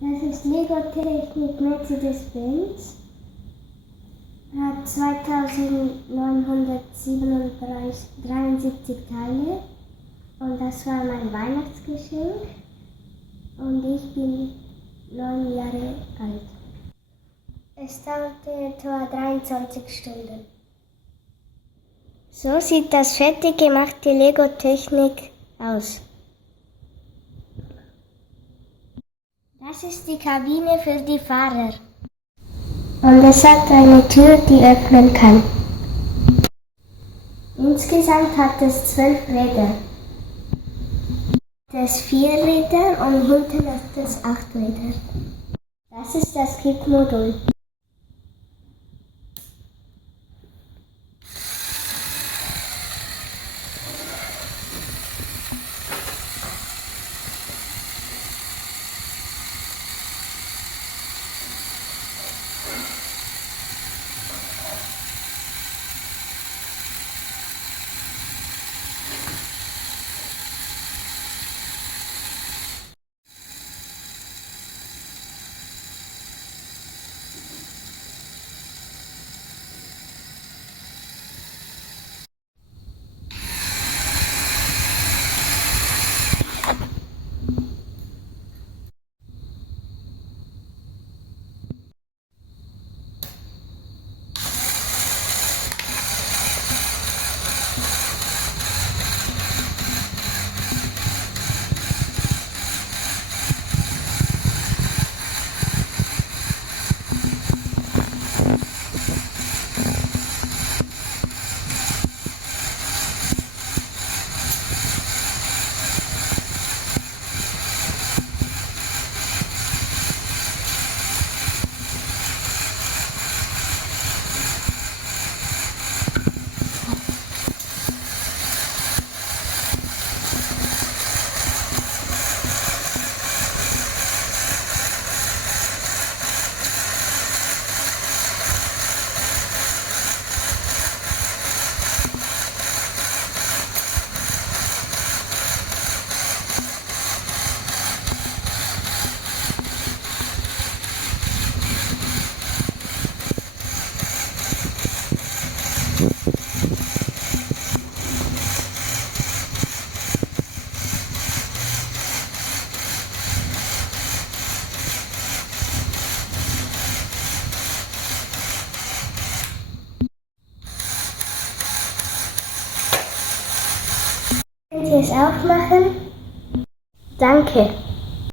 Das ist Lego Technik Mercedes-Benz. Hat 2973 Teile. Und das war mein Weihnachtsgeschenk. Und ich bin 9 Jahre alt. Es dauerte etwa 23 Stunden. So sieht das fertig gemachte Lego-Technik aus. Das ist die Kabine für die Fahrer. Und es hat eine Tür, die öffnen kann. Insgesamt hat es 12 Räder. Es hat 4 Räder und hinten hat es 8 Räder. Das ist das Kickmodul. Könnt ihr es auch machen? Danke.